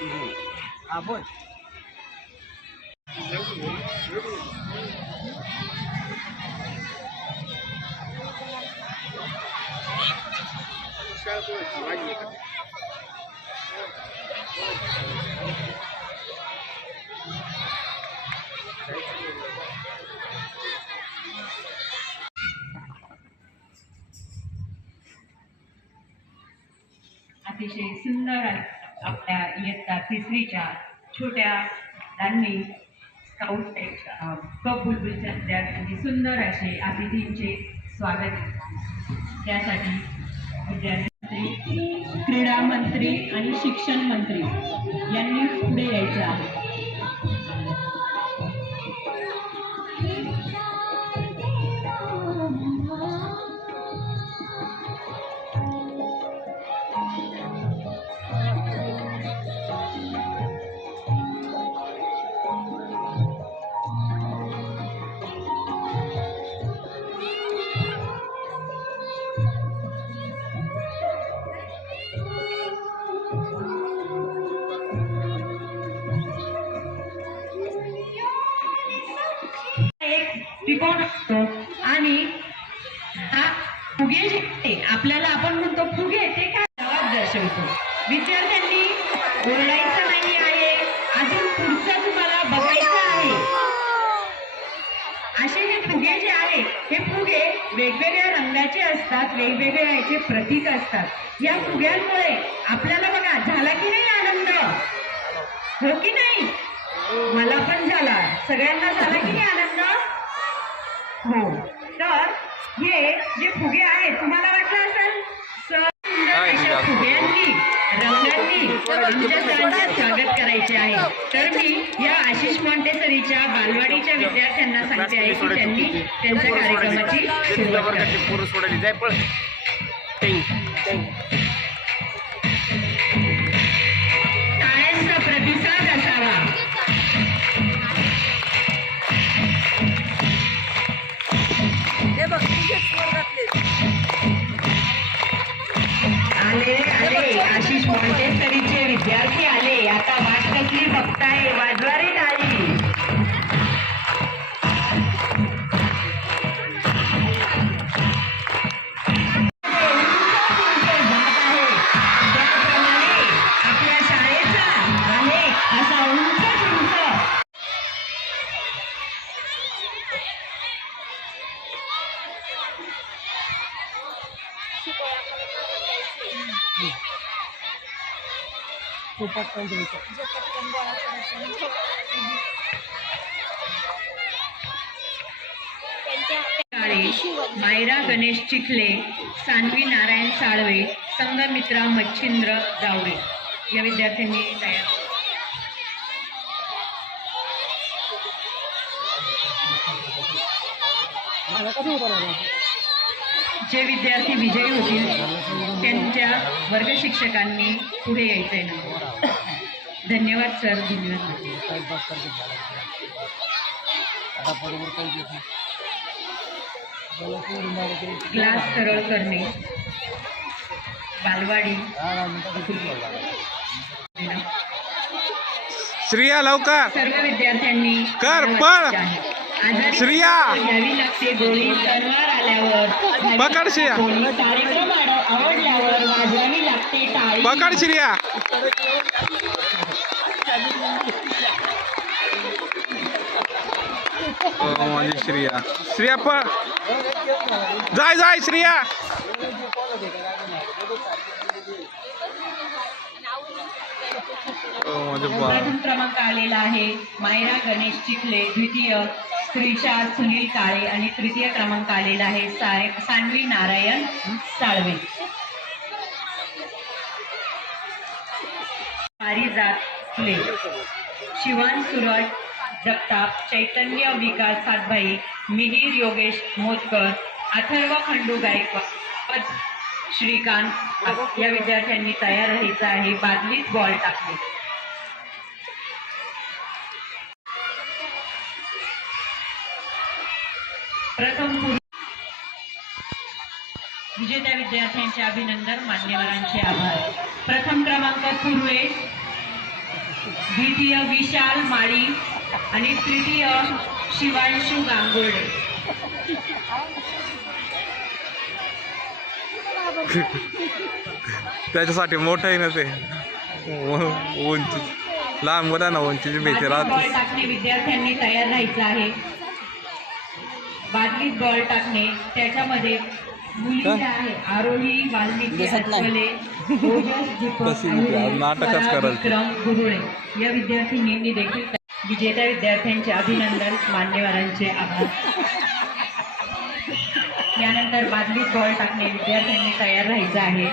हा बोल. अतिशय सुंदर आपल्या इयत्ता तिसरीच्या छोट्या दांनी स्काउट कप बुलबुलच्या विद्यार्थ्यांनी सुंदर असे अतिथींचे स्वागत. त्यासाठी विद्यार्थी, क्रीडा मंत्री आणि शिक्षण मंत्री यांनी पुढे यायचं आहे. त्रिकोण असतो आणि हा फुगे जे आपल्याला आपण म्हणतो फुगे ते काय आवाज दर्शवतो. विद्यार्थ्यांनी ओरडायचं नाही आहे, अजून पुढचं तुम्हाला बघायचं आहे. असे हे फुगे जे आहेत हे फुगे वेगवेगळ्या रंगाचे असतात, वेगवेगळ्या याचे प्रतीक असतात. या फुग्यांमुळे आपल्याला बघा झाला की नाही आनंद, हो की नाही? मला पण झाला, सगळ्यांना झाला की नाही आनंद? हो. तर हे जे फुगे आहेत तुम्हाला वाटलं असेल सुंदर अशा फुग्यांनी रंगांनी आमच्या सरांचे स्वागत करायचे आहे. तर मी या आशिष मॉन्टेसरीच्या बालवाडीच्या विद्यार्थ्यांना सांगते आहे की त्यांनी त्यांच्या कार्यक्रमाची सुरुवात करावी. टाळ्यांचा प्रतिसाद असावा. आले आले आशिष मॉन्टेसरीचे विद्यार्थी आले. आता वाट कसली बघताय, वाजवा रे टाळी. जात आहे त्याप्रमाणे आपल्या शाळेचा आहे असा उंच उंच मायरा गणेश चिखले, सान्वी नारायण साळवे, संगमित्रा मच्छिंद्र जावरे या विद्यार्थ्यांनी तयार. जे विद्यार्थी विजयी होतील त्यांच्या वर्ग शिक्षकांनी पुढे यायचंय ना. धन्यवाद सर, धन्यवाद. क्लास सरळ करणे, बालवाडी. श्रिया लवकर सर्व विद्यार्थ्यांनी कर पण श्रिया घ्यावी लागते गोळी. तलवार आल्यावर पकड श्रिया, कार्यक्रम आवडल्यावर वाजवावी लागते टाळी. पकड श्रिया. माझी श्रिया, श्रिया पण जाय जाय श्रिया. प्रथम क्रमांक आलेला आहे मायरा गणेश चिखले, द्वितीय श्रीषा सुनील काळे आणि तृतीय क्रमांक आलेला आहे सान्वी नारायण साळवे. पारिजात शिवान सुरज जगताप, चैतन्य विकास सातभाई, मिहिर योगेश मोदकर, अथर्व खंडू गायकवाड, श्रीकांत या विद्यार्थ्यांनी तयार राहायचं आहे. बादलीत बॉल टाकले. प्रथम विजेत्या विद्यार्थ्यांचे अभिनंदन, मान्यवरांचे आभार. प्रथम क्रमांक पूर्वे द्वितीय विशाल माळी आणि तृतीय शिवांशू गांगुर्डे. त्याच्यासाठी मोठं आहे ना ते उंची लहान मुलांना उंचीची भीती बॉल राहते. टाकणे विद्यार्थ्यांनी तयार राहायचं आहे. बादलीत बॉल टाकणे त्याच्यामध्ये मुली ज्या आहे आरोही वाल्मिकी अस्वले, ओजस दीपक तशी आहुरे, नाटकच स्वरा कराल. विक्रम गुरुळे या विद्यार्थिनींनी देखील विजेत्या विद्यार्थ्यांचे अभिनंदन, मान्यवरांचे आभार. यानंतर बादलीत बॉल टाकणे विद्यार्थ्यांनी तयार राहायचं आहे.